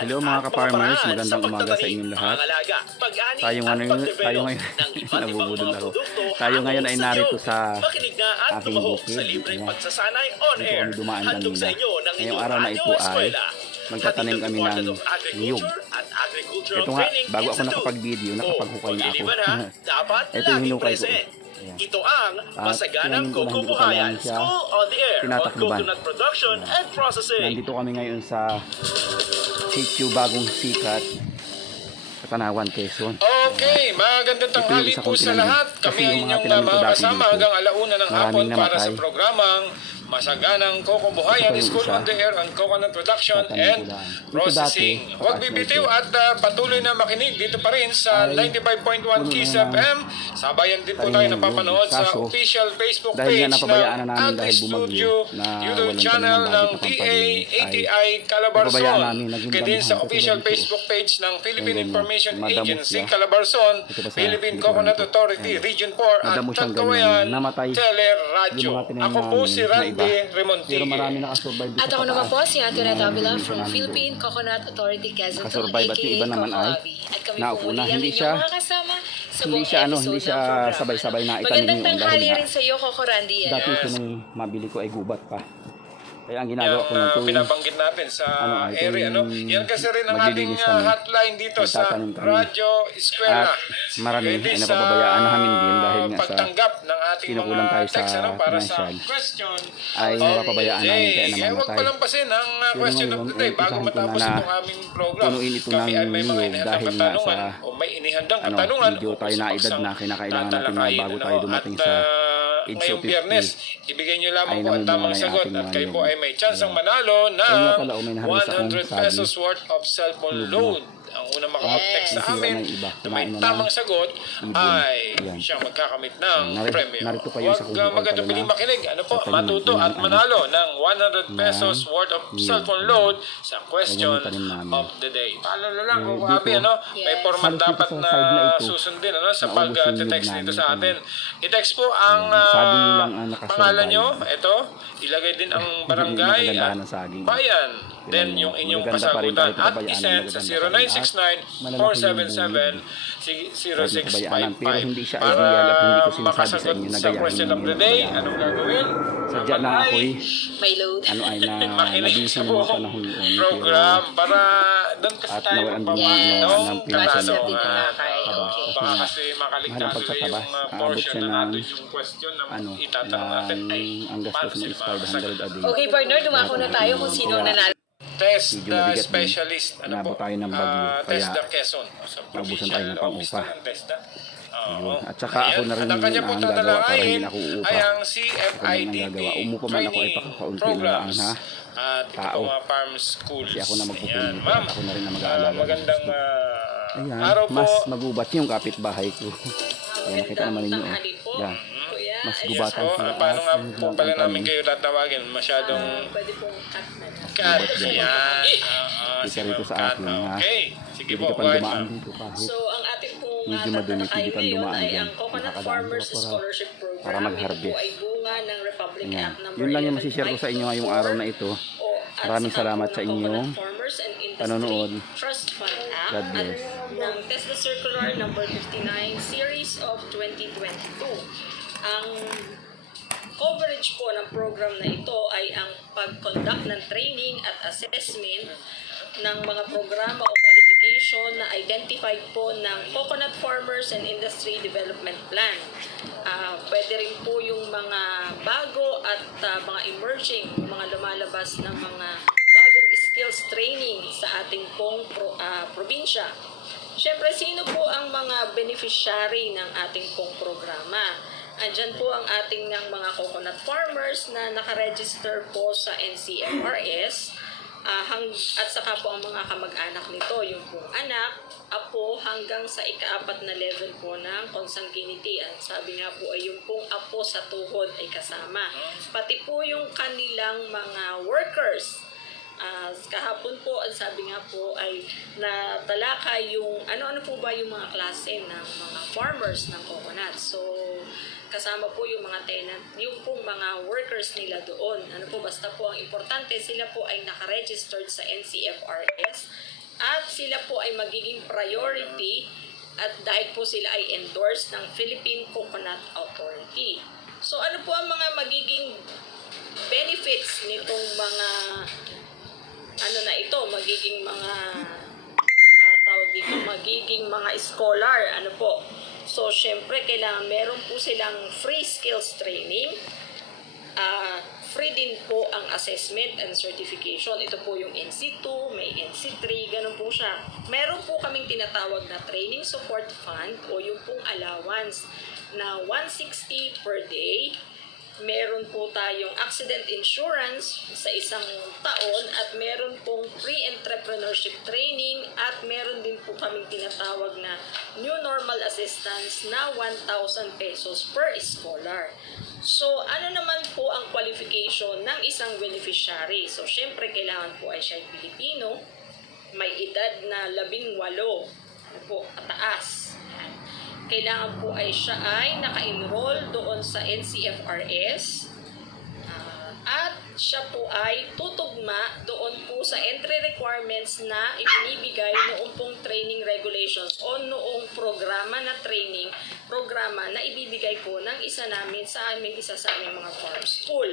Hello mga ka-farmers, magandang umaga sa inyong lahat. Tayo ngayon nabubudol ako. Tayo ngayon ay narito sa aking bukid. Dito kami dumaan kanina. Ngayong araw na ito ay magtatanim kami ng niyog. Ito nga, bago ako nakapag-video, nakapaghukay na ako. Ito yung hinukay ko. Ayan. Ito ang Masaganang Coco Buhayan School on the Air for Coconut Production and Processing. Nandito kami ngayon sa sitio Bagong Sikat, Katanawan, Quezon. Okay, magandang tanghali po sa lahat. Kami ang inyong makakasama hanggang alauna ng hapon para sa programang Masaganang Coco Buhayan School on the Air on Coconut Production and Processing. Huwag bibitiw at patuloy na makinig dito pa rin sa 95.1 Kiss FM. Sabayan din po tayo napapanood sa official Facebook page ng Ante Studio YouTube channel ng DA-ATI Calabarzon. Kaya din sa official Facebook page ng Philippine Information Agency Calabarzon, Philippine Coconut Authority Region 4 at Tagkawayan Teleradyo. Ako po si Randy Pero marami nakasurvive dito. At ako naman po si Ate Reta Avila from Philippine Coconut Authority Quezon, nakasurvive, at yung iba naman ay at kami naupo po na. ang Hindi inyong mga kasama sa buong hindi siya sabay-sabay na itanim Magandang yung tanghali dahil rin sa iyo, Coco Randy. dati ito nung mabili ko ay gubat pa. Kaya ang ginagawa ko ng tuwing pinabanggit natin sa area, yan kasi rin ang ating hotline dito sa Radyo Eskwela. At marami ay napapabayaan namin din dahil nga sa pagtanggap ng ating kinukulang tayo sa para sa financial question ay napapabayaan namin kaya huwag namamatay. palampasin ang question of the day bago matapos itong aming program. Punuin ito Kami ay ng may mga niyog inihandang dahil nga katanungan sa o may inihandang katanungan video tayo na edad na kinakailangan natin na bago tayo dumating sa age ngayong of 50. Biyernes, ibigay nyo lamang po ang tamang sagot at kayo po ay may chance ang manalo Ayun ng nga pala, 100 pesos worth of cellphone loan. Ang unang makapag-text sa amin na may tamang sagot ay siyang magkakamit ng premyo. Huwag magatupiling makinig. Ano po, matuto at manalo ng 100 pesos worth of cellphone loan sa question of the day. Paalala lang kung kapi, may format dapat na susundin sa pag-text dito sa atin. I-text po ang pangalan nyo. Ito, ilagay din ang barangay at bayan. Then yung inyong kasagutan at isend sa 0969-477-0655 para makasagot sa question of the day. Anong gagawin? Sadya na ako'y may load. makinig sa buong program para doon kasi tayo magpapano Process din katanungan. na kay Baka kasi makaligtas sila yung portion na natin yung question na itatanong natin ay paano sila makasagot. Okay partner, dumako na tayo kung sino nanalo. Test the specialist. Ano po? tayo ng bagyo. Test the Quezon. Sa tayo ng pang-upa. At saka ako na rin ang kanya po ang gagawa para hindi tatalakayin na ako uupa. ay ang Ako CFIDP umupa man ako ay pakakaunti na lang ha. At ito po mga farm schools. Kasi ako na magpupunit. Ma'am, Ako na rin na mag-aalaga. magandang Ayan, araw po. mas magubat yung kapitbahay ko. Ayan, nakita naman ninyo. Yan. Mas gubatan sila. Paano nga po pala namin kayo tatawagin? Masyadong Pwede pong cut na. cut. Yan. Isa rito sa akin ha. Okay. Sige Hindi po. ka pa dumaan dito kahit So ang ating pong medyo madumi, tatalakayin hindi ka ngayon dumaan ay dyan. ang Coconut Nakakadaan Farmers ka Scholarship Program. para mag-harvest. Ito po ay bunga ng Republic Ayan. Act number Yun lang yung masishare ko sa inyo ngayong araw na ito. Maraming salamat sa inyong panonood. Trust Fund Act God bless. at ng TESDA Circular number 59 series of 2022. Ang coverage po ng program na ito ay ang pag-conduct ng training at assessment ng mga programa o qualification na identified po ng Coconut Farmers and Industry Development Plan. Pwede rin po yung mga bago at mga emerging, mga lumalabas ng mga bagong skills training sa ating pong probinsya. Siyempre, sino po ang mga beneficiary ng ating pong programa? Andyan po ang ating ng mga coconut farmers na nakaregister po sa NCFRS at saka po ang mga kamag-anak nito, yung pong anak, apo hanggang sa ika-4 na level po ng consanguinity. At sabi nga po ay yung pong apo sa tuhod ay kasama. Pati po yung kanilang mga workers. Kahapon po, ang sabi nga po ay natalakay yung ano-ano po ba yung mga klase ng mga farmers ng coconut. So, kasama po yung mga tenant, yung pong mga workers nila doon. Ano po, basta po ang importante, sila po ay nakaregistered sa NCFRS at sila po ay magiging priority at dahil po sila ay endorsed ng Philippine Coconut Authority. So ano po ang mga magiging benefits nitong mga magiging mga magiging mga scholar, So, syempre, kailangan meron po silang free skills training. Free din po ang assessment and certification. Ito po yung NC2, may NC3, ganun po siya. Meron po kaming tinatawag na training support fund o yung pong allowance na 160 per day. Meron po tayong accident insurance sa isang taon at meron pong pre-entrepreneurship training at meron din po kaming tinatawag na new normal assistance na 1,000 pesos per scholar. So, ano naman po ang qualification ng isang beneficiary? So, syempre, kailangan po ay siya Pilipino, may edad na 18 pataas. Kailangan po ay siya ay naka-enroll doon sa NCFRS at siya po ay tutugma doon po sa entry requirements na ibinibigay noong pong training regulations o noong programa na ibibigay po ng isa sa aming mga farm school.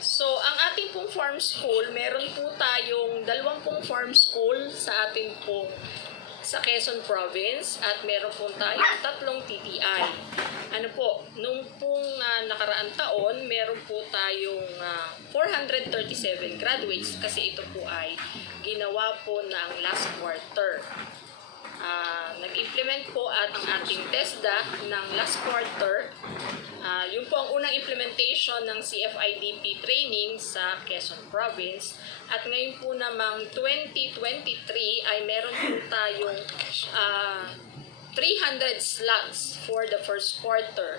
So, ang ating pong farm school, meron po tayong 20 farm school sa ating pong sa Quezon Province at meron po tayong 3 TTI. Nung pong nakaraang taon, meron po tayong 437 graduates kasi ito po ay ginawa po ng last quarter. Nag-implement po at ang ating TESDA ng last quarter. Yun po ang unang implementation ng CFIDP training sa Quezon Province. At ngayon po namang 2023 ay meron po tayong 300 slots for the first quarter.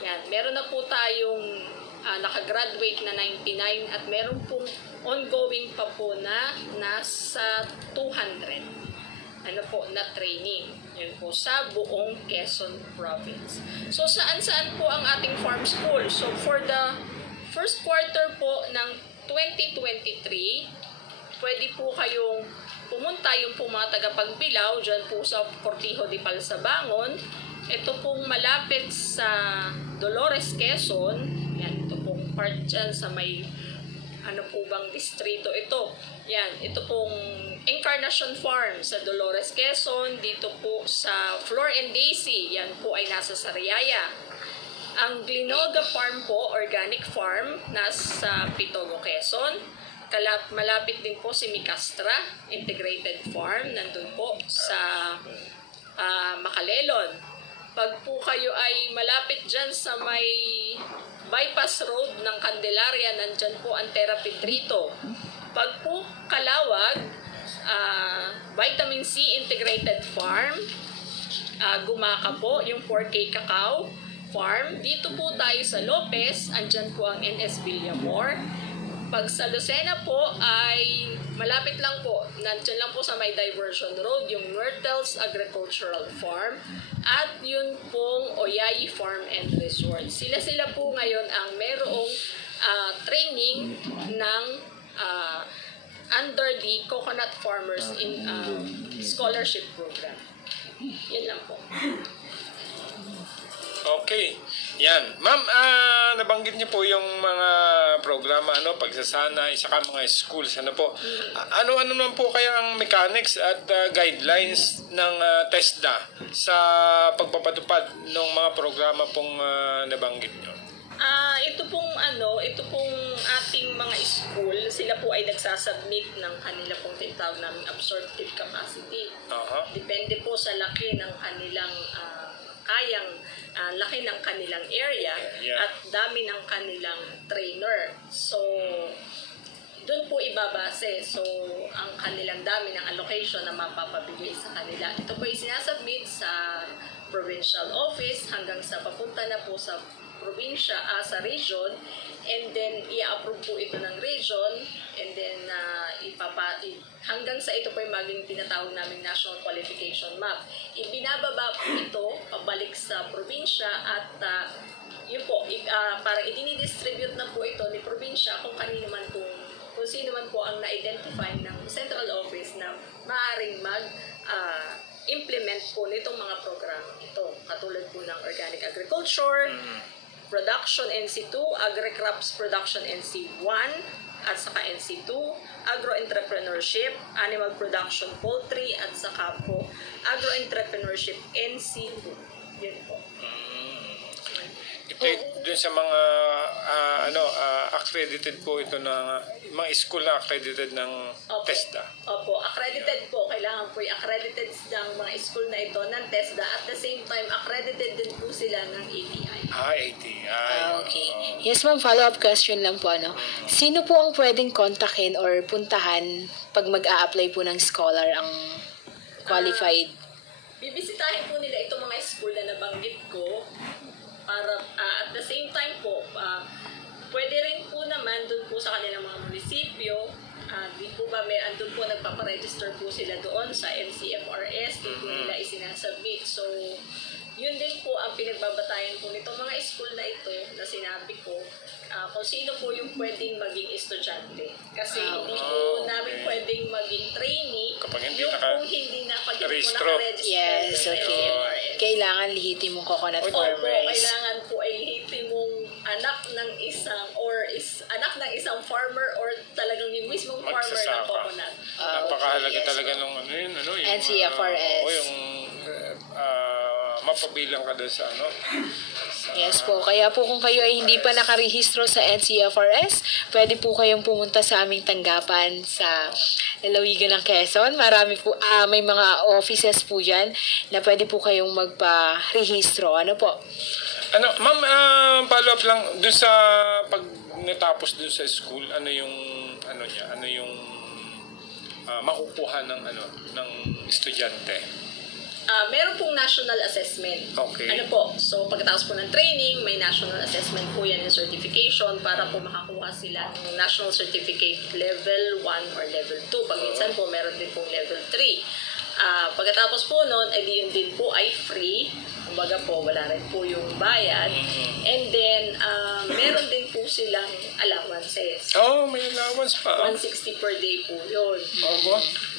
Yan. Meron na po tayong nakagraduate na 99 at meron pong ongoing pa po na nasa 200 na training. Yun po sa buong Quezon Province. So, saan-saan po ang ating farm school? So, for the first quarter po ng 2023, pwede po kayong pumunta yung po mga tagapagbilaw dyan po sa Cortijo de Palsabangon. Ito pong malapit sa Dolores, Quezon. Yan, ito pong part dyan sa may po bang distrito ito. Yan, ito pong Encarnacion Farm sa Dolores, Quezon. Dito po sa Flor and Daisy, yan po ay nasa Sariaya. Ang Glinoga Farm po, organic farm, nasa Pitogo, Quezon. Malapit din po si Micastra Integrated Farm, nandun po sa Macalelon. Pag po kayo ay malapit dyan sa may bypass road ng Candelaria, nandyan po ang Therapy Trito. Pag po Kalawag, Vitamin C Integrated Farm, Gumaka po, yung 4K Cacao Farm. Dito po tayo sa Lopez, andyan po ang NS Villamor. Pag sa Lucena po ay malapit lang po, nandyan lang po sa may Diversion Road, yung Myrtles Agricultural Farm at yun pong Oyayi Farm and Resort. Sila po ngayon ang merong training ng under the Coconut Farmers in Scholarship Program. Yan lang po. Okay. Yan. Ma'am, nabanggit niyo po yung mga programa, pagsasanay, saka mga schools, Ano naman po kaya ang mechanics at guidelines ng TESDA sa pagpapatupad ng mga programa pong nabanggit niyo? Ito pong ating mga school, sila po ay nagsasubmit ng kanila pong tinatawag namin absorptive capacity. Depende po sa laki ng kanilang laki ng kanilang area at dami ng kanilang trainer. So, doon po ibabase. So, ang kanilang dami ng allocation na mapapabigay sa kanila. Ito po ay sinasubmit sa provincial office hanggang sa papunta na po sa probinsya, sa region, and then i-approve po ito ng region, and then hanggang sa ito po ay maging tinatawag namin National Qualification Map. Ibinababa po ito pabalik sa probinsya at yun po, parang idinidistribute na po ito ni probinsya kung sino man po ang na-identify ng central office na maaaring implement po nitong mga programa ito. Katulad po ng organic agriculture, production NC2, agri-crops production NC1, at saka NC2, agro-entrepreneurship, animal production poultry, at saka po agro-entrepreneurship NC2. Yun po. Ito dun sa mga accredited po ito na mga school na accredited ng TESDA. Opo, accredited po. Kailangan po i-accredited ng mga school na ito ng TESDA. At the same time, accredited din po sila ng ATI. ATI. Okay. Yes, ma'am. Follow-up question lang po. Sino po ang pwedeng kontakin or puntahan pag mag-a-apply po ng scholar ang qualified? Bibisitahin po nila itong mga school na nabanggit ko para at the same time po, pwede rin po naman dun po sa kanilang mga munisipyo, di po ba andun po nagpaparegister po sila doon sa NCFRS, di po nila isinasubmit. So, yun din po ang pinagbabatayan po nitong mga school na ito na sinabi ko, kung sino po yung pwedeng maging estudyante. Kasi hindi po namin pwedeng maging trainee yung kung hindi na registro. naka-register. Yes, okay. Kailangan lihitin mong coconut farmers. Kailangan po ay lihitin mong anak ng isang farmer or talagang yung mismong farmer ng coconut. Napakahalaga talaga nung yung NCFRS. yung mapabilang ka doon sa Yes po. Kaya po kung kayo ay hindi pa nakarehistro sa NCFRS, pwede po kayong pumunta sa aming tanggapan sa lalawigan ng Quezon. Marami po, may mga offices po dyan na pwede po kayong magpa-rehistro. Ano po? Ma'am, follow up lang doon sa pag natapos doon sa school, ano yung makukuha ng estudyante? Meron pong national assessment. Okay. So pagkatapos po ng training, may national assessment po yan yung certification para po makakuha sila ng national certificate level 1 or level 2. Pag minsan po, meron din pong level 3. Pagkatapos po nun, yun din po ay free. Kumbaga po, wala rin po yung bayad. And then, meron din po silang allowances. May allowance pa. 160 per day po yun.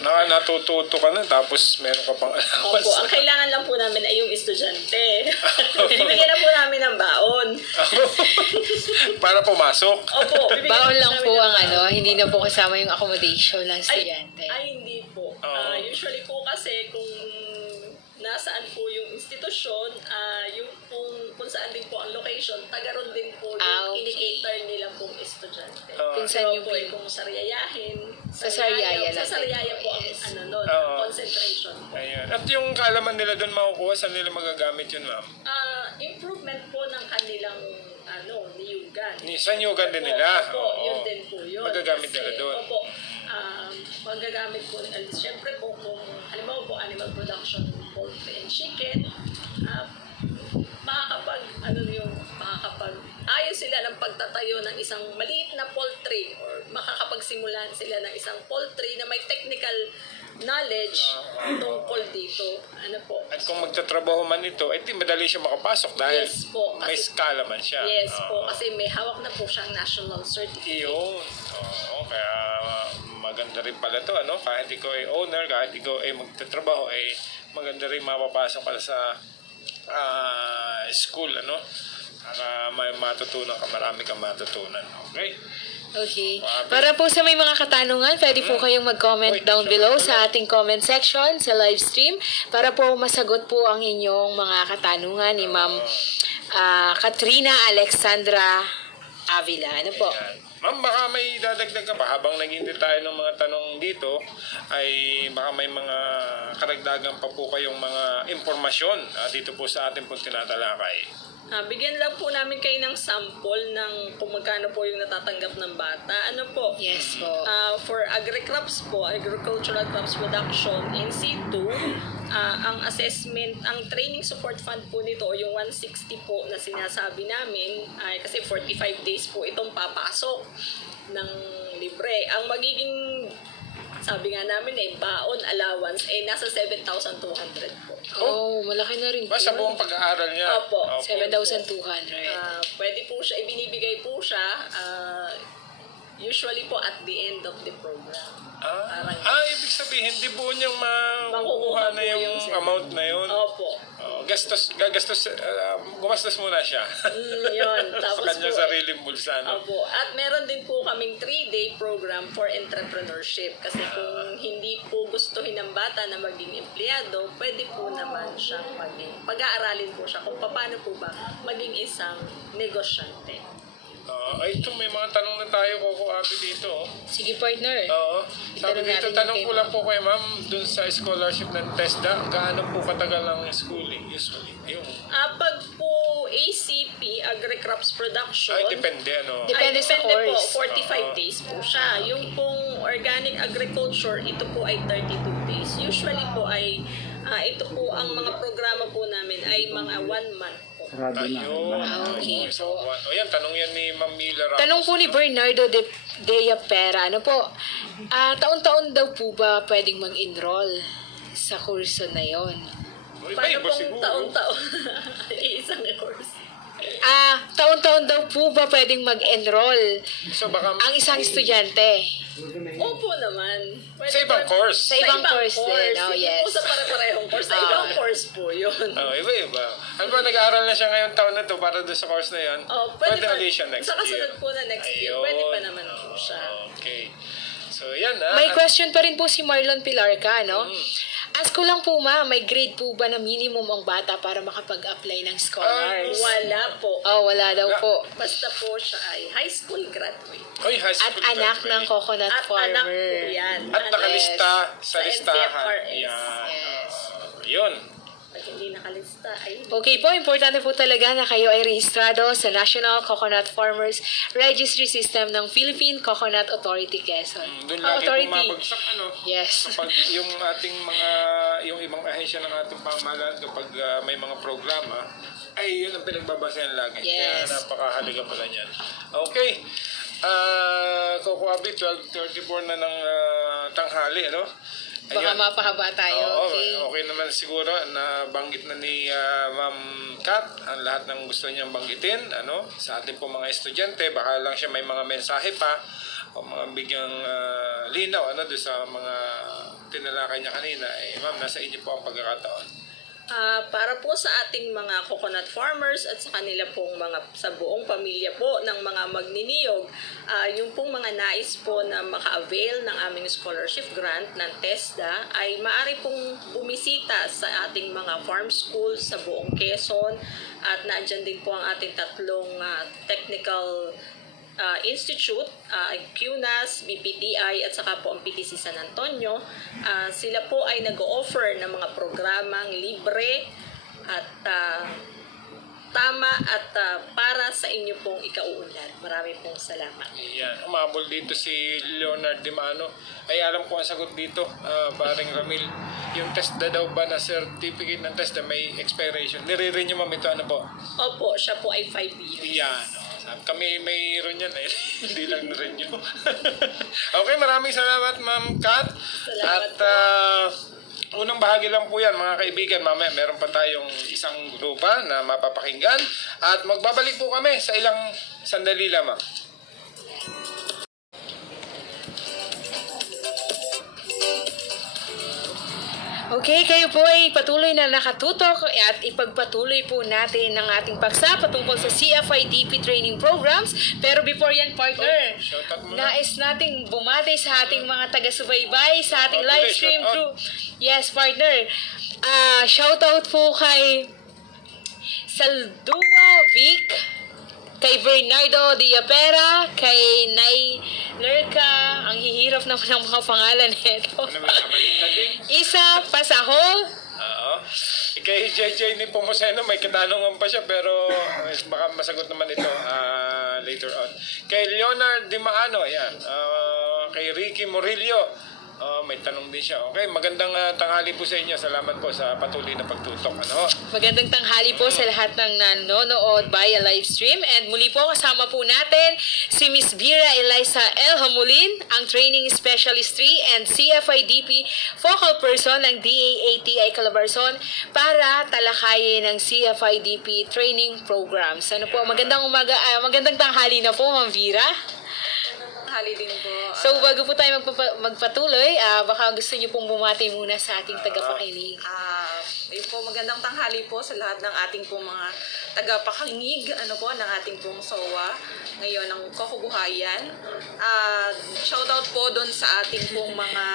Natututo ka na, tapos meron ka pang allowance. Opo, ang kailangan lang po namin ay yung estudyante. Bibigyan na po namin ng baon. Para pumasok. Opo, Baon lang po ang hindi na po kasama yung accommodation ng estudyante. Ay, hindi po. Usually po kasi kung nasaan po yung institusyon, yung kung saan din po ang location, tagaroon din po yung in-cater nila pong estudyante. Kung saan yung po kung Sariayahin. Sa Sariaya lang. Sa Sariaya po ang concentration. Ayun. At yung kaalaman nila doon makukuha, saan nila magagamit yun, ma'am? Improvement po ng kanilang niyugan. Sa niyugan din nila? Opo, yun din po yun. Magagamit nila doon? Opo. Magagamit po, siyempre po kung halimbawa po animal production, poultry and chicken, ayos sila ng pagtatayo ng isang maliit na poultry or makakapagsimulan sila ng isang poultry na may technical knowledge tungkol dito. At kung magtatrabaho man ito, madali siya makapasok dahil yes po, kasi, may skala man siya. Yes po, kasi may hawak na po siyang national certificate. Iyon. Kaya maganda rin pala ito. Kahit ikaw ay owner, kahit ikaw ay magtatrabaho, maganda rin mapapasok ka sa school, para may matutunan ka, marami kang matutunan. Okay? Okay. Para po sa may mga katanungan, pwede po kayong mag-comment down below sa ating comment section sa live stream para po masagot po ang inyong mga katanungan ni Ma'am Katrina Alexandra Avila. Ano po? Ma'am, baka may dadagdag ka pa habang naghihintay tayo ng mga tanong dito, ay baka may mga karagdagan pa po kayong mga impormasyon dito po sa ating pong tinatalakay. Bigyan lang po namin kayo ng sample ng kung magkano po yung natatanggap ng bata. Yes po. For agri-crops po, agricultural crops production in C2, ang assessment, ang training support fund po nito, yung 160 po na sinasabi namin, ay kasi 45 days po itong papasok ng libre. Ang magiging, sabi nga namin baon allowance nasa 7,200 po. Malaki na rin po. Sa buong pag-aaral niya? Opo. 7,200. Pwede po siya, ibinibigay po siya, Usually po at the end of the program. Ibig sabihin, hindi buo niyang makukuha na yung amount na yun. Opo. Gumastos muna siya. Yun. Sa Tapos kanyang po, sariling bulsa. No? opo. At meron din po kaming 3-day program for entrepreneurship. Kasi kung hindi po gustuhin ng bata na maging empleyado, pwede po naman siyang pag-aaralin po siya kung paano po ba maging isang negosyante. Ito, may mga tanong na tayo, Coco Abby, dito. Sige, partner. Sabi dito, tanong ko lang po kay ma'am, dun sa scholarship ng TESDA, gaano po katagal ang schooling usually? Pag po ACP, Agri-Crops Production, Depende, ano? Depende sa course. po, 45 days po siya. Yung pong Organic Agriculture, ito po ay 32 days. Usually po ay, ito po, ang mga programa po namin ay mga 1 month po. Sarado na. Okay po. Yan, tanong yan ni Ma'am Mila Ramos. Tanong po ni Bernardo de Pera, ano po, taon-taon daw po ba pwedeng mag-enroll sa kurso na yon? Paano pong taon-taon? Isang course. Taon-taon daw po ba pwedeng mag-enroll So baka ang isang estudyante? Opo naman. sa ibang course. Sa ibang course din, Hindi yes. po sa pare-parehong course. Sa ibang course po yun. Iba-iba. Ano ba, nag-aaral na siya ngayong taon na to para doon sa course na yun? Pwede pa. ulit siya next sa kasunod year. po na next year, Ayun. pwede pa naman po siya. Okay. So, yan May question pa rin po si Marlon Pilarca, no? Ask ko lang po may grade po ba na minimum ang bata para makapag-apply ng scholars? Wala po. Wala daw po. Basta po siya ay high school graduate. high At school anak graduate. ng coconut At anak farmer. po yan. At nakalista Sa sa listahan. NCFRS. Yan. Yes. Yun. Pag hindi nakalista, ay Okay po, importante po talaga na kayo ay rehistrado sa National Coconut Farmers Registry System ng Philippine Coconut Authority Quezon. Doon lagi Authority. bumabagsak, Yes. Kapag yung ating yung ibang ahensya ng ating pamahalaan, kapag may mga programa, ay yun ang pinagbabasayan lagi. Yes. Kaya napakahalaga pala niyan. Okay. Coco Abby, 12:34 na ng tanghali, ano? Baka mapahaba tayo. Okay naman siguro na banggit na ni Ma'am Kat ang lahat ng gusto niyang banggitin sa ating po mga estudyante. Baka lang siya may mga mensahe pa o mga bigyang linaw doon sa mga tinalakay niya kanina. Ma'am, nasa inyo po ang pagkakataon. Para po sa ating mga coconut farmers at sa kanila pong sa buong pamilya po ng mga magniniyog, yung pong mga nais po na maka-avail ng aming scholarship grant ng TESDA ay maaari pong bumisita sa ating mga farm schools sa buong Quezon at nandyan din po ang ating tatlong technical institute, QNAS, BPTI at saka po ang PTC San Antonio. Sila po ay nag-o-offer ng mga programang libre at tama at para sa inyo pong ikauunlad. Marami pong salamat. Yan, umabol dito si Leonard Dimano. Ay alam ko ang sagot dito, paring Ramil. Yung TESDA daw ba na certificate ng TESDA may expiration? Nire-renew mo ito, ano po? Opo, siya po ay 5 years. Yan. Kami mayroon yan hindi lang na-renew. Okay, maraming salamat Ma'am Kat. Salamat At unang bahagi lang po yan mga kaibigan. Mamaya meron pa tayong isang grupa na mapapakinggan. At magbabalik po kami sa ilang sandali lamang. Okay, kayo po ay patuloy na nakatutok at ipagpatuloy po natin ang ating paksa patungkol sa CFIDP training programs. Pero before yan, partner, nais nating bumati sa ating mga taga-subaybay sa ating live stream through. Yes, partner. Shoutout po kay Saldua Vic, kay Bernardo Diapera, kay Nay Lerca, ang hihirap naman ng mga pangalan nito. Isa Pasaho. Oo. Kay JJ ni Pomoseno, may katanungan pa siya pero baka masagot naman ito later on. Kay Leonard Dimaano, ayan. Kay Ricky Murillo, may tanong din siya. Okay, magandang tanghali po sa inyo. Salamat po sa patuloy na pagtutok. Magandang tanghali po sa lahat ng nanonood via live stream. And muli po kasama po natin si Miss Bira Eliza L. Hamulin, ang Training Specialist 3 and CFIDP Focal Person ng DAATI Calabarzon para talakayin ng CFIDP Training Programs. Magandang tanghali na po, Ma'am Bira. tanghali din po. So, bago po tayo magpatuloy, baka gusto niyo pong bumati muna sa ating tagapakinig. Yun po, magandang tanghali po sa lahat ng ating pong mga tagapakinig, ng ating pong SOA ngayon ng Kokobuhayan. Shoutout po doon sa ating pong mga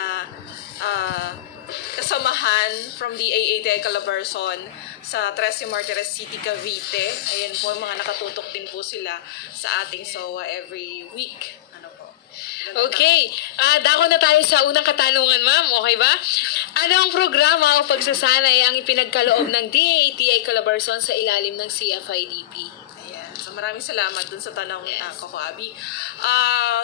kasamahan from the AATI Calabarzon sa 13 Martires City, Cavite. Ayan po, mga nakatutok din po sila sa ating SOA every week. Okay. Dako na tayo sa unang katanungan, ma'am. Okay ba? Ano ang programa o pagsasanay ang ipinagkaloob ng DAATI Calabarzon sa ilalim ng CFIDP? Ayan. So maraming salamat dun sa tanong, Coco Abby.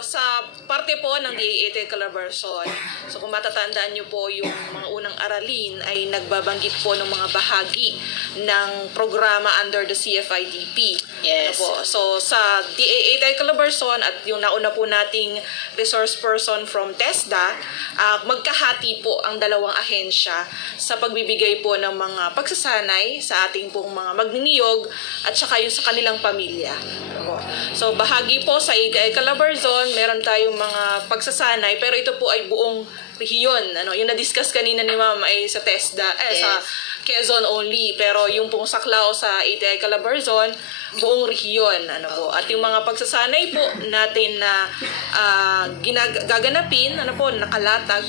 Sa parte po ng DAATI Calabarzon, so kung matatandaan nyo po yung mga unang aralin ay nagbabanggit po ng mga bahagi ng programa under the CFIDP. Yes. So sa DAATI Calabarzon at yung nauna po nating resource person from TESDA, magkahati po ang dalawang ahensya sa pagbibigay po ng mga pagsasanay sa ating pong mga magniniyog at saka yung sa kanilang pamilya. So bahagi po sa AATI Calabarzon, meron tayong mga pagsasanay pero ito po ay buong rehiyon. Yung na-discuss kanina ni Ma'am ay sa TESDA, sa Quezon only, pero yung pong saklaw sa AATI Calabarzon, buong rehiyon. At yung mga pagsasanay po natin na gaganapin, nakalatag,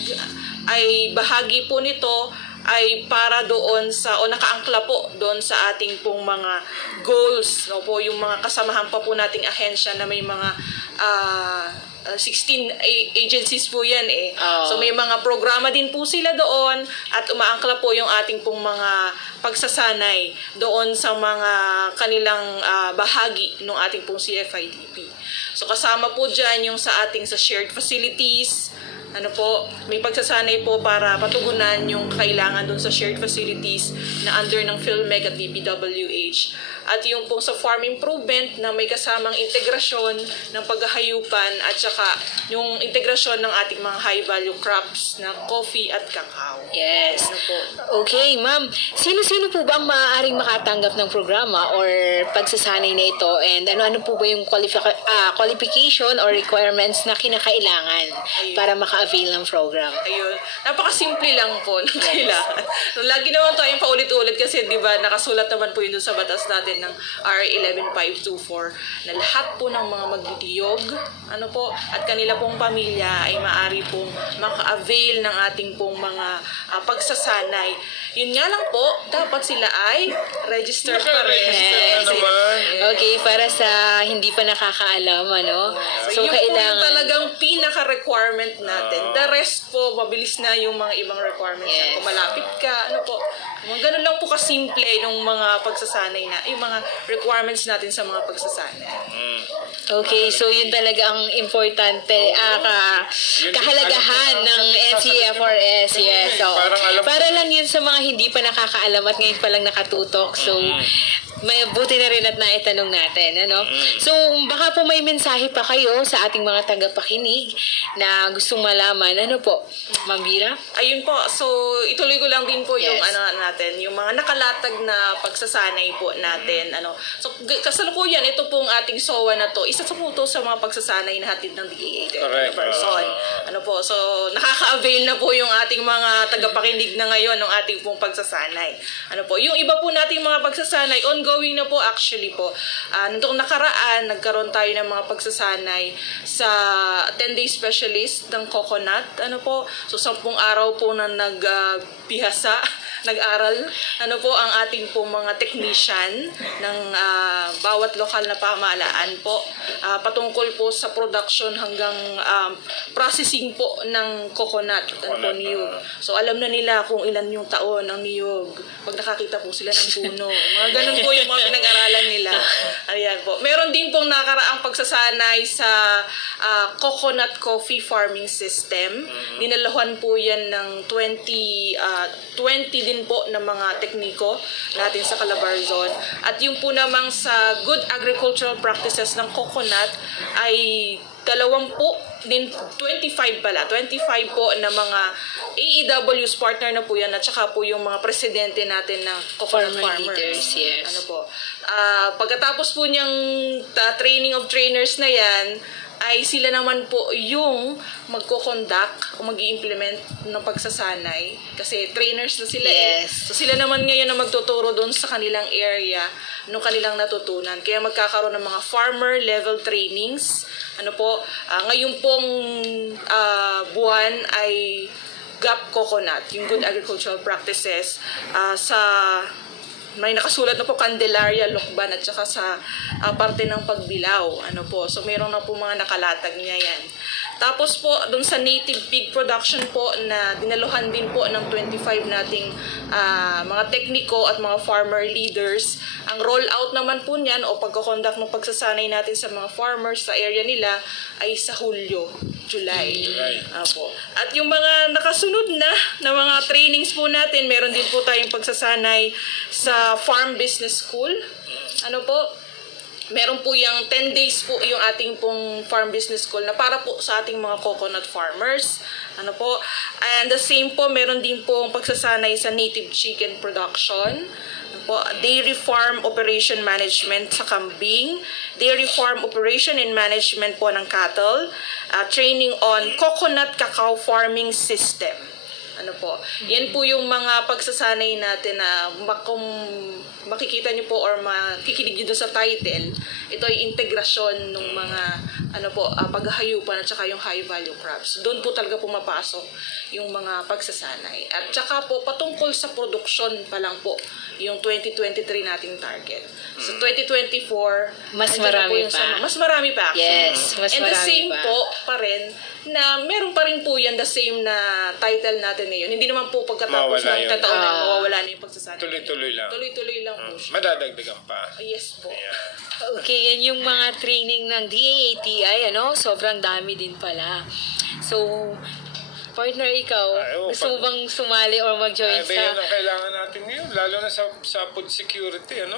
ay bahagi po nito ay para doon sa, o nakaangkla po doon sa ating pong mga goals, po, yung mga kasamahan pa po nating ahensya na may mga 16 agencies po yan So may mga programa din po sila doon at umaangkla po yung ating pong mga pagsasanay doon sa mga kanilang bahagi ng ating pong CFIDP. So kasama po dyan yung sa ating sa shared facilities, may pagsasanay po para patugunan yung kailangan dun sa shared facilities na under ng PhilMec at DPWH. At yung po sa farm improvement na may kasamang integrasyon ng paghahayupan at saka yung integrasyon ng ating mga high-value crops na coffee at cacao. Yes. Okay, ma'am. Sino-sino po ba ang maaaring makatanggap ng programa or pagsasanay na ito? And ano po ba yung qualification or requirements na kinakailangan para maka-avail ng program? Ayun. Napakasimple lang po ng kailangan. Lagi naman tayong paulit-ulit kasi di ba nakasulat naman po yun sa batas natin ng RA 11524 na lahat po ng mga magdidiyog at kanila pong pamilya ay maaari pong maka-avail ng ating pong mga pagsasanay. Yun nga lang po, dapat sila ay registered pa rin. Okay, para sa hindi pa nakakaalam, So yun kailangan po talagang pinaka-requirement natin. The rest po, mabilis na yung mga ibang requirements. Kung malapit ka, ganun lang po kasimple yung mga pagsasanay na, yung mga requirements natin sa mga pagsasanay. Okay, so yun talaga ang importante, kahalagahan ng NCFRS. Yes. So, para lang yun sa mga hindi pa nakakaalam at ngayon pa lang nakatutok. So, may buti na rin at naitanong natin. So, baka po may mensahe pa kayo sa ating mga tagapakinig na gustong malaman. Ma'am Bira? Ayun po. So, ituloy ko lang din po yung natin, yung mga nakalatag na pagsasanay po natin. So, kasalukuyan, ito pong ating SOA na to, isa sa po sa mga pagsasanay na hatid ng DAATI Calabarzon. So, nakaka-avail na po yung ating mga tagapakinig na ngayon ng ating pong pagsasanay. Yung iba po nating mga pagsasanay, ongoing na po actually po. Nitong nakaraan, nagkaroon tayo ng mga pagsasanay sa 10-day specialist ng coconut. So 10 araw po na nag-aral. Ang ating po mga technician ng bawat lokal na pamahalaan po. Patungkol po sa production hanggang processing po ng coconut. Niyog. So alam na nila kung ilan yung taon ng niyog. Pag nakakita po sila ng puno. Mga ganun po yung mga pinag-aralan nila. Ayan po. Meron din pong nakaraang pagsasanay sa coconut coffee farming system. Dinalahan po yan ng 20 din po ng mga tekniko natin sa Calabarzon. At yung po namang sa good agricultural practices ng coconut ay 25 po na mga AEW's partner na po yan at saka po yung mga presidente natin ng coconut farmers. Leaders, yes. Pagkatapos po niyang training of trainers na yan, ay sila naman po yung magko-conduct o mag-i-implement ng pagsasanay kasi trainers na sila Yes. So sila naman ngayon na magtuturo doon sa kanilang area nung kanilang natutunan. Kaya magkakaroon ng mga farmer level trainings. Ngayon pong buwan ay GAP Coconut, yung Good Agricultural Practices sa may nakasulat na po Candelaria, Lokban at saka sa parte ng Pagbilao. So mayroon na po mga nakalatag niya yan. Tapos po, doon sa native pig production po na dinaluhan din po ng 25 nating mga tekniko at mga farmer leaders. Ang rollout naman po niyan o pagkoconduct ng pagsasanay natin sa mga farmers sa area nila ay sa Hulyo, July. Apo. At yung mga nakasunod na mga trainings po natin, meron din po tayong pagsasanay sa Farm Business School. Meron po yung 10 days po yung ating pong Farm Business School na para po sa ating mga coconut farmers. And the same po, meron din po pagsasanay sa native chicken production. Dairy farm operation management sa kambing, dairy farm operation and management po ng cattle, training on coconut cacao farming system. Yan po yung mga pagsasanay natin na kung makikita niyo po or makikinig niyo doon sa title, ito ay integrasyon ng mga paghahayupan at saka yung high value crops. Doon po talaga pumapasok yung mga pagsasanay. At saka po patungkol sa production pa lang po yung 2023 nating target. So 2024, mas marami pa. Mas marami pa. Yes, mas and marami the same pa. po pa rin na meron pa rin po yan the same na title natin ngayon. Hindi naman po pagkatapos Mawawala ng yun. kataon na mawawala na yung pagsasanay. Tuloy-tuloy lang. Tuloy-tuloy lang po siya. Madadagdagan pa. Yes po. Okay, yan yung mga training ng DAATI, sobrang dami din pala. So, partner, ikaw, gusto mo bang sumali or mag-join sa... Yan ang kailangan natin ngayon, lalo na sa food security, yes.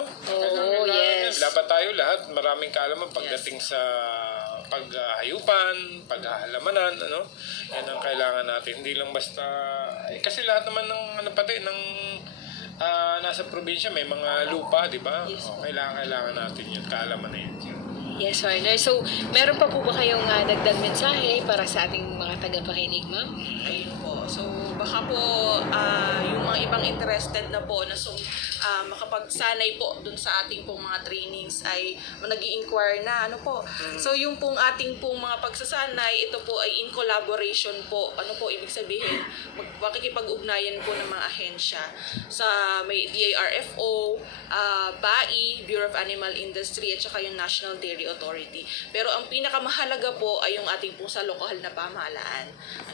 Wala pa tayo lahat, maraming kaalaman pagdating sa paghahayupan, paghahalamanan, yan ang kailangan natin. Hindi lang basta... kasi lahat naman ng nasa probinsya may mga lupa, di ba? Yes. Kailangan natin yun, kaalaman na yun. Yes, partner. So, meron pa po ba kayong dagdag mensahe para sa ating mga tagapakinig, ma'am? Ayun po. So, baka po yung mga ibang interested na po na makapagsanay po dun sa ating pong mga trainings ay nag-i-inquire na So, yung pong ating pong mga pagsasanay, ito po ay in collaboration po. Ibig sabihin, makikipag-ugnayan po ng mga ahensya sa may DARFO, BAI, Bureau of Animal Industry, at saka yung National Dairy Authority. Pero ang pinakamahalaga po ay yung ating po sa lokal na pamahalaan.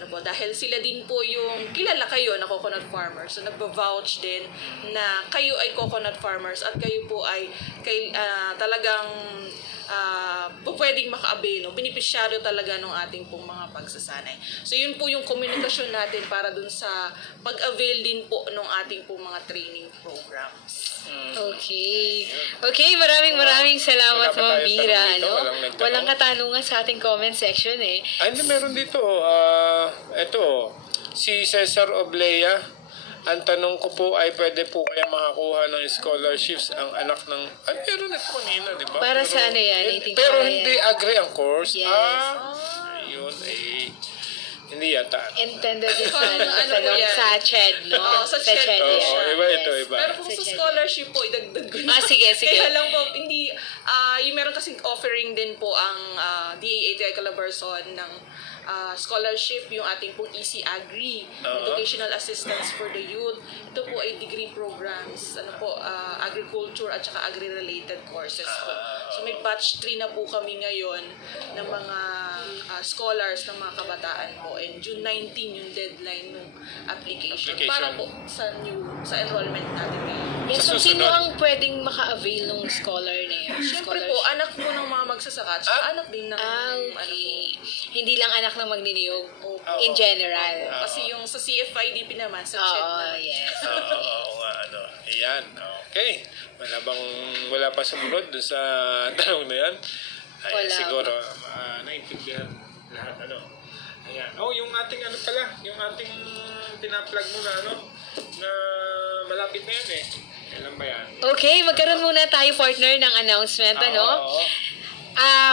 Dahil sila din po yung kilala kayo na coconut farmers. So nagba-vouch din na kayo ay coconut farmers at kayo po ay talagang pwedeng maka-avail, beneficiaryo talaga ng ating pong mga pagsasanay. So yun po yung komunikasyon natin para dun sa pag-avail din po ng ating pong mga training programs. Okay. Okay, maraming salamat, Ma'am Bira. Walang katanungan sa ating comment section Hindi, meron dito. Ito, si Cesar Oblea. Ang tanong ko po ay pwede po kaya makakuha ng scholarships ang anak ng... meron ito kanina, di ba? Para sa yan? Pero hindi agree ang course. Yes. Yun hindi yata. Intended din sa CHED, no? Sa CHED. Iba. Pero kung sa scholarship po, idagdag ko na. Sige. Kaya lang po, hindi, yung meron kasing offering din po ang DAATI Calabarzon ng scholarship, yung ating pong EC Agri, Educational Assistance for the Youth. Ito po ay degree programs, agriculture at saka agri-related courses po. So may batch 3 na po kami ngayon ng mga scholars ng mga kabataan po. And June 19 yung deadline ng application. Para po sa enrollment natin ngayon. Yes, so sino ang pwedeng maka-avail ng scholar na yun? Siyempre po, anak po ng mga magsasaka at anak din ng okay. Hindi lang anak ng magniniyog in general. Kasi yung sa CFIDP naman, sa CHED naman. Yes. Ayan, okay. Wala pa sumunod doon sa tanong na yan? Ay, siguro, naintindihan lahat, Ayan. Yung ating yung ating pina-plug mo na, na malapit na yan Kailan ba yan? Okay, magkaroon muna tayo, partner, ng announcement,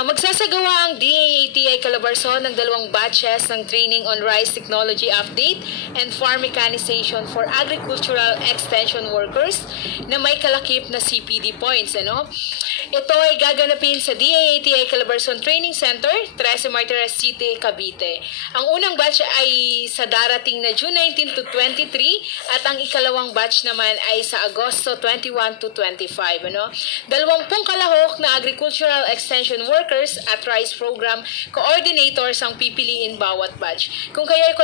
Magsasagawa ang DAATI Calabarzon ng 2 batches ng training on rice technology update and farm mechanization for agricultural extension workers na may kalakip na CPD points. Ito ay gaganapin sa DAATI Calabarzon Training Center, 13 Martires City, Cavite. Ang unang batch ay sa darating na June 19 to 23 at ang ikalawang batch naman ay sa Agosto 21 to 25. 20 kalahok na agricultural extension workers at rice program coordinators ang pipiliin bawat batch. Kung kayo ay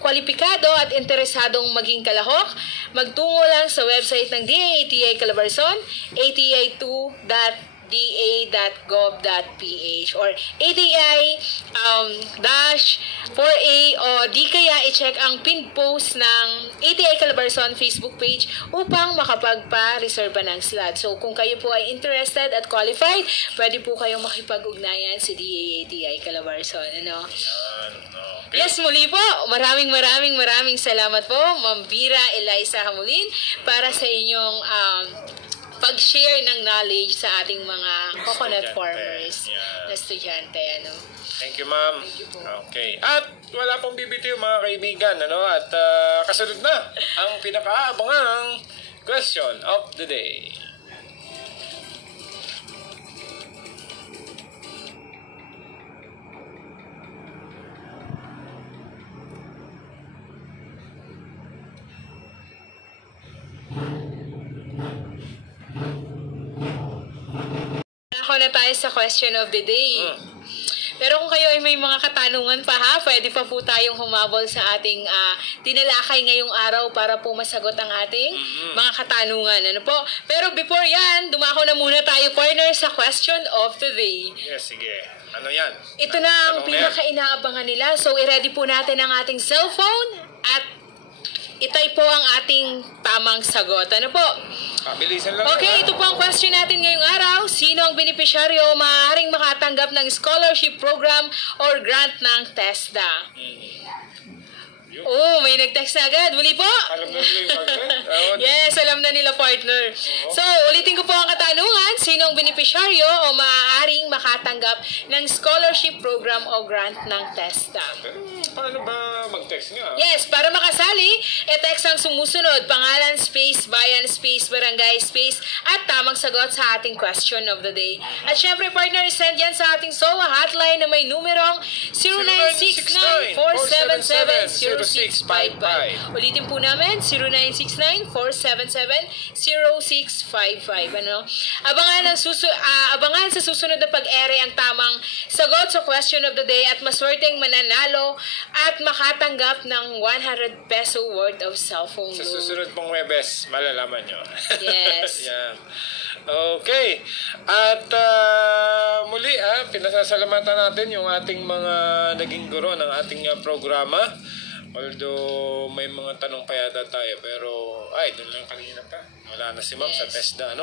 kwalipikado at interesadong maging kalahok, magtungo lang sa website ng DAATI Calabarzon, ati.da.gov.ph or ATI-4A o di kaya i-check ang pinned post ng ATI Calabarzon Facebook page upang makapagpa-reserve ng slot. So kung kayo po ay interested at qualified, pwede po kayong makipag-ugnayan sa DAATI Calabarzon. Yes, muli po. Maraming salamat po, Ma'am Vera Eliza Hamulin, para sa inyong pag-share ng knowledge sa ating mga coconut farmers na estudyante. Thank you, ma'am. Okay. At wala pong bibitiw, mga kaibigan. At kasunod na ang pinakaabangang question of the day. Ako na tayo sa question of the day. Pero kung kayo ay may mga katanungan pa pwede pa po tayong humabol sa ating tinalakay ngayong araw para po masagot ang ating mga katanungan. Pero before yan, dumako na muna tayo, partner, sa question of the day. Yes, sige. Ano yan? Ito na ang pinaka-inaabangan nila. So, i-ready po natin ang ating cellphone at itay po ang ating tamang sagot. Bilisan lang. Okay, ito po ang question natin ngayong araw. Sino ang benepisyaryo maaaring makatanggap ng scholarship program or grant ng TESDA? Oh, may nag-text na agad. Muli po. Alam na nila yung partner? Yes, alam na nila, partner. So, ulitin ko po ang katanungan. Sino ang benepisyaryo o maaaring makatanggap ng scholarship program o grant ng TESDA? Paano ba mag-text nga? Yes, para makasali, text ang sumusunod. Pangalan, space, bayan, space, barangay, space, at tamang sagot sa ating question of the day. At syempre, partner, send yan sa ating SOA hotline na may numerong 0969-477-0655. Ulitin po namin, 0969-477-0655. Abangan sa susunod na pag-ere ang tamang sagot sa question of the day at maswerteng mananalo at makatanggap ng 100 peso worth of cellphone Sa loan. susunod pong Webes, malalaman nyo. Yes. Yan. Okay. At muli, pinasasalamatan natin yung ating mga naging guro ng ating programa. Although may mga tanong pa yata tayo, pero doon lang kanina pa. Wala na si ma'am sa TESDA,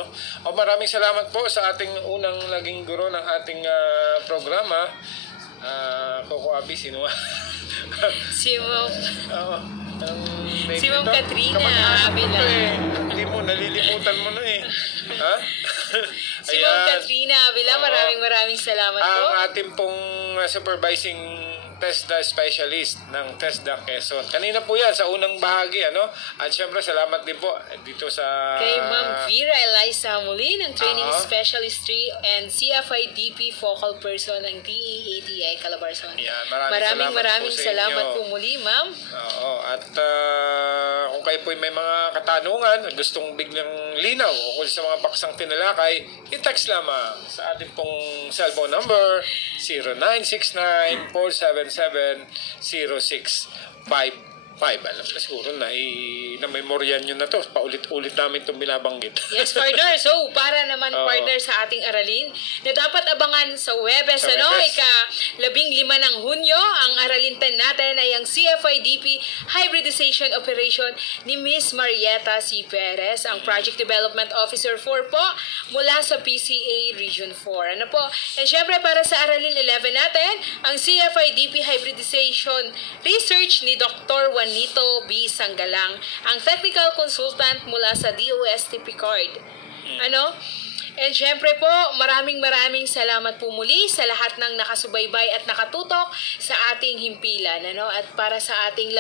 maraming salamat po sa ating unang naging guro ng ating programa. Coco Abi, sino? Si Ma'am. Si Ma'am Katrina Avila. Hindi mo, nalilimutan mo na eh. Si Ma'am Katrina Avila, maraming salamat po. Ang ating pong supervising TESDA specialist ng TESDA Quezon. Kanina po yan sa unang bahagi, At syempre, salamat din po dito sa kay Ma'am Vera Eliza Hamulin, ang training specialist 3 and CFIDP focal person ng DAATI Calabarzon. Yeah, maraming salamat po muli, ma'am. At kung kayo po may mga katanungan, gustong biglang linaw o kung sa mga paksang tinalakay, i-text lamang sa ating pong cellphone number 0969-477-0655. Alam na siguro na-memoryan nyo na to. Paulit-ulit namin itong binabanggit. Yes, partner. So, para naman partner sa ating aralin na dapat abangan sa Webes, ika-15 ng Hunyo, ang aralin natin ay ang CFIDP Hybridization Operation ni Miss Marieta C. Perez, ang Project Development Officer 4 po mula sa PCA Region 4. And syempre, para sa aralin 11 natin, ang CFIDP Hybridization Research ni Dr. Juanito B. Sanggalang, ang technical consultant mula sa DOST Picard. And syempre po, maraming salamat po muli sa lahat ng nakasubaybay at nakatutok sa ating himpilan. At para sa ating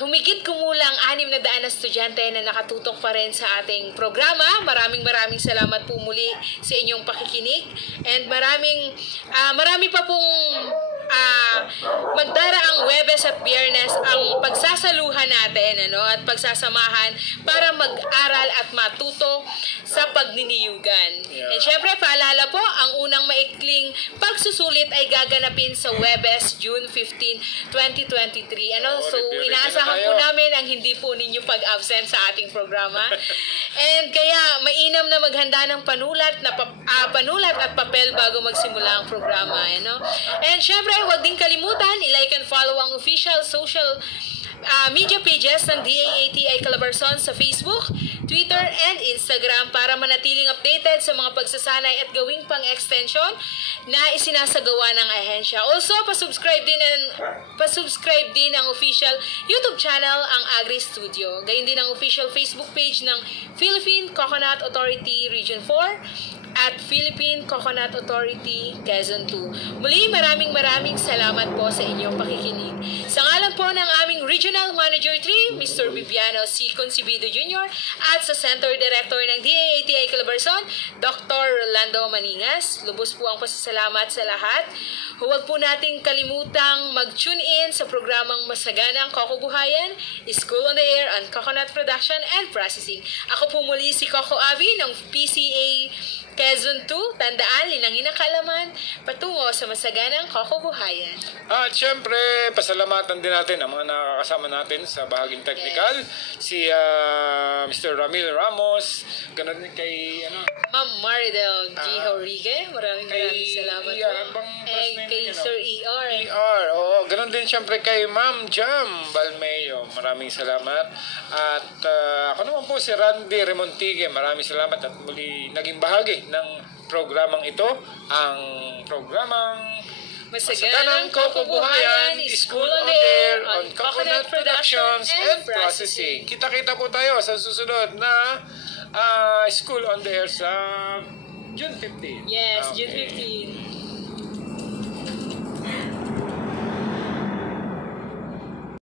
humigit kumulang 600 na estudyante na nakatutok pa rin sa ating programa. Maraming salamat po muli sa inyong pakikinig. And marami pa pong magdaraang Huwebes at Biyernes ang pagsasaluhan natin at pagsasamahan para mag-aral at matuto sa pagniniyugan. Yeah. And syempre, paalala po, ang unang maikling pagsusulit ay gaganapin sa Huwebes, June 15, 2023. So, inaasahan po namin ang hindi po ninyo pag-absent sa ating programa. And kaya, mainam na maghanda ng panulat at papel bago magsimula ang programa. And syempre, huwag din kalimutan, i-like and follow ang official social media pages ng DAATI Calabarzon sa Facebook, Twitter, and Instagram para manatiling updated sa mga pagsasanay at gawing pang-extension na isinasagawa ng ahensya. Also, pasubscribe din ang official YouTube channel ang Agri Studio. Gayon din ang official Facebook page ng Philippine Coconut Authority Region 4 at Philippine Coconut Authority Quezon 2. Muli, maraming salamat po sa inyong pakikinig. Sa ngalan po ng aming Regional Manager 3, Mr. Bibiano C. Concibido Jr. at sa Center Director ng DAATI Calabarzon, Dr. Rolando Maningas, lubos po ang pasasalamat sa lahat. Huwag po nating kalimutang mag-tune in sa programang Masaganang Kokobuhayan, School on the Air on Coconut Production and Processing. Ako po muli si Coco Avi ng PCA Quezon 2, tandaan, linangin ang kaalaman, patungo sa masaganang kokobuhayan. At syempre, pasalamatan din natin ang mga nakakasama natin sa bahaging technical. Yes. Si Mr. Ramil Ramos, ganun din kay Ma'am Maridel G. Jorge, maraming salamat po. Kay Sir ER. Oo, ganun din syempre kay Ma'am Jam Balmeo, maraming salamat. At ako naman po si Randy Remontigue, maraming salamat at muli naging bahagi ng programang ito, ang programang Masaganang Kokobuhayan, School on the Air on Coconut Productions and Processing. Kita-kita po tayo sa susunod na School on the Air sa June 15. Yes, Okay. June 15.